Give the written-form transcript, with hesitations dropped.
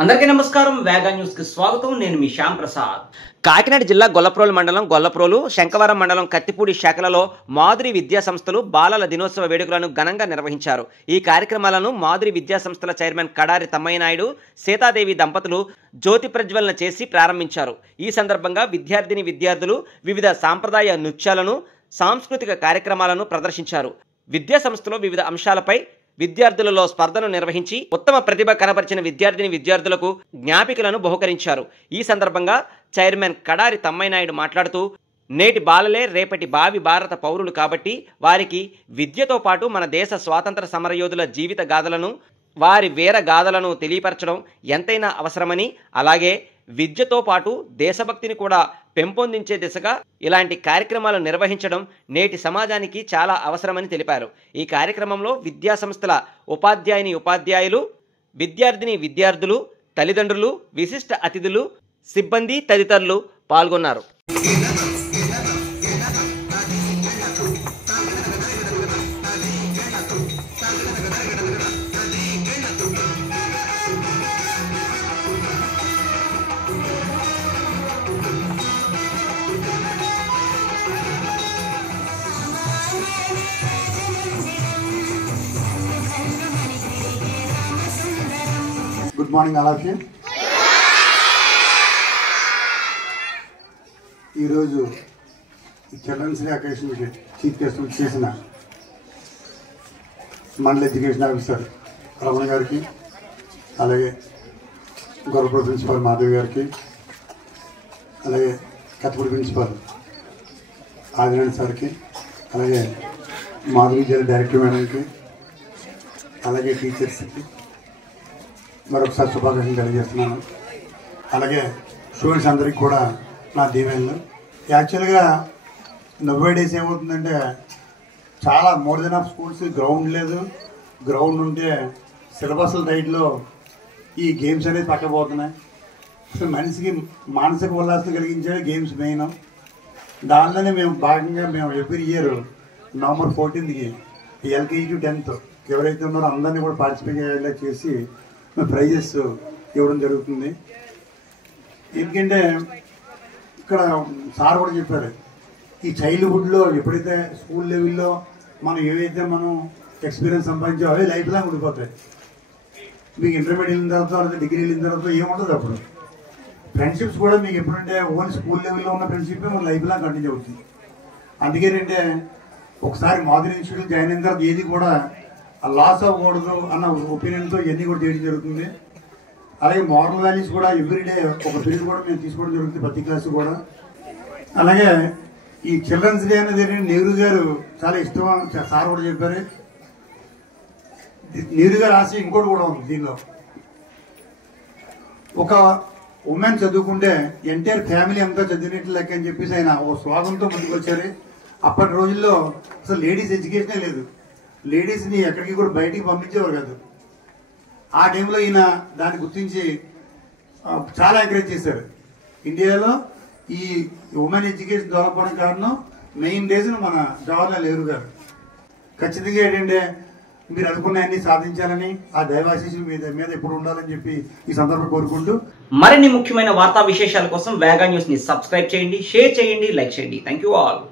అందరికీ నమస్కారం. వేగా న్యూస్ కి స్వాగతం. నేను మీ శ్యామ్ ప్రసాద్. కాకినాడ జిల్లా గొల్లప్రోలు మండలం గొల్లప్రోలు, శంకవరం మండలం కత్తిపూడి శాఖలలో మాధురి విద్యా సంస్థలు బాలల దినోత్సవ వేడుకలను ఘనంగా నిర్వహించారు. ఈ కార్యక్రమాలను మాధురి విద్యా సంస్థల చైర్మన్ కడారి తమ్మయ్య నాయుడు, సీతాదేవి దంపతులు జ్యోతి ప్రజ్వలన చేసి ప్రారంభించారు. ఈ సందర్భంగా విద్యార్థులు వివిధ సాంప్రదాయ నృత్యాలను, సాంస్కృతిక కార్యక్రమాలను ప్రదర్శించారు. విద్యా సంస్థలో వివిధ అంశాలపై విద్యార్థులలో స్పర్ధను నిర్వహించి ఉత్తమ ప్రతిభ కనబరిచిన విద్యార్థులకు జ్ఞాపికలను బహుకరించారు. ఈ సందర్భంగా చైర్మన్ కడారి తమ్మయ్య నాయుడు మాట్లాడుతూ, నేటి బాలలే రేపటి భావి భారత పౌరులు కాబట్టి వారికి విద్యతో పాటు మన దేశ స్వాతంత్ర సమరయోధుల జీవిత గాథలను, వారి వీర గాథలను తెలియపరచడం ఎంతైనా అవసరమని, అలాగే విద్యతో పాటు దేశభక్తిని కూడా పెంపొందించే దిశగా ఇలాంటి కార్యక్రమాలు నిర్వహించడం నేటి సమాజానికి చాలా అవసరమని తెలిపారు. ఈ కార్యక్రమంలో విద్యా సంస్థల ఉపాధ్యాయులు, విద్యార్థులు, తల్లిదండ్రులు, విశిష్ట అతిథులు, సిబ్బంది తదితరులు పాల్గొన్నారు. Good morning, all of you. ఈరోజు చిల్డ్రన్స్ డే అకేషన్కి చీఫ్ గెస్ట్ చేసిన మండల ఎడ్యుకేషన్ ఆఫీసర్ రమణ గారికి, అలాగే గొర్రపూడి ప్రిన్సిపాల్ మాధవి గారికి, అలాగే కత్తిపూడి ప్రిన్సిపాల్ ఆదినారాయణ సార్కి, అలాగే మాధవి జిల్లా డైరెక్టర్ మేడంకి, అలాగే టీచర్స్కి మరొకసారి శుభాకాంక్షలు తెలియజేస్తున్నాను. అలాగే స్టూడెంట్స్ అందరికీ కూడా నా దీవెనలు. యాక్చువల్గా నవ్వే డేస్ ఏమవుతుందంటే, చాలా more than of schools ground లేదు. గ్రౌండ్ ఉంటే సిలబస్ల టైట్లో ఈ గేమ్స్ అనేది పక్కపోతున్నాయి. అసలు మనిషికి మానసిక ఉల్లాసం కలిగించేది గేమ్స్ మెయిన్. దానిలోనే మేము every year November 14th LKG to 10th ఎవరైతే ఉన్నారో అందరినీ కూడా పార్టిసిపేట్ చేసి ప్రైజెస్ ఇవ్వడం జరుగుతుంది. ఎందుకంటే ఇక్కడ సార్ కూడా చెప్పారు, ఈ చైల్డ్హుడ్లో ఎప్పుడైతే స్కూల్ లెవెల్లో ఏవైతే మనం ఎక్స్పీరియన్స్ సంపాదించో అవే లైఫ్ లాంగ్ ఉండిపోతాయి. మీకు ఇంటర్మీడియట్ వెళ్ళిన తర్వాత, డిగ్రీ వెళ్ళిన తర్వాత ఏముంటుంది అప్పుడు. ఫ్రెండ్షిప్స్ కూడా మీకు ఎప్పుడంటే ఓన్లీ స్కూల్ లెవెల్లో ఉన్న ఫ్రెండ్షిప్ మన లైఫ్ లాంగ్ కంటిన్యూ అవుతుంది. అందుకేనంటే ఒకసారి మాధురి ఇన్స్టిట్యూట్ జాయిన్ అయిన తర్వాత ఏది కూడా లాస్ అవ్వకూడదు అన్న ఒపీనియన్తో ఇవన్నీ కూడా చేయడం జరుగుతుంది. అలాగే మోరల్ వాల్యూస్ కూడా ఎవ్రీడే ఒక పీరియడ్ కూడా మేము తీసుకోవడం జరుగుతుంది, ప్రతి క్లాసు కూడా. అలాగే ఈ చిల్డ్రన్స్ డే అనేది నెహ్రూ గారు చాలా ఇష్టం, సార్ కూడా చెప్పారు. నెహ్రూ గారు రాసి ఇంకోటి కూడా ఉంది దీనిలో, ఒక ఉమెన్ చదువుకుంటే ఎంటైర్ ఫ్యామిలీ అంతా చదివినట్లు లెక్క అని చెప్పేసి ఆయన ఒక స్లోగన్తో ముందుకు వచ్చారు. అప్పటి రోజుల్లో అసలు లేడీస్ ఎడ్యుకేషనే లేదు, లేడీస్ని ఎక్కడికి కూడా బయటికి పంపించేవారు కాదు. ఆ టైంలో ఈయన దాన్ని గుర్తించి చాలా ఎంకరేజ్ చేశారు. ఇండియాలో ఈ ఉమెన్ ఎడ్యుకేషన్ డెవలప్ అవడానికి కారణం మెయిన్ రీజన్ మన జవహర్లాల్ నెహ్రూ గారు. ఖచ్చితంగా ఏంటంటే మీరు అనుకున్నాయన్ని సాధించాలని, ఆ దైవాశీస్సులు మీద ఎప్పుడు ఉండాలని చెప్పి ఈ సందర్భం కోరుకుంటూ, మరిన్ని ముఖ్యమైన వార్తా విశేషాల కోసం వేగా న్యూస్ ని సబ్స్క్రైబ్ చేయండి, షేర్ చేయండి, లైక్ చేయండి. Thank you all.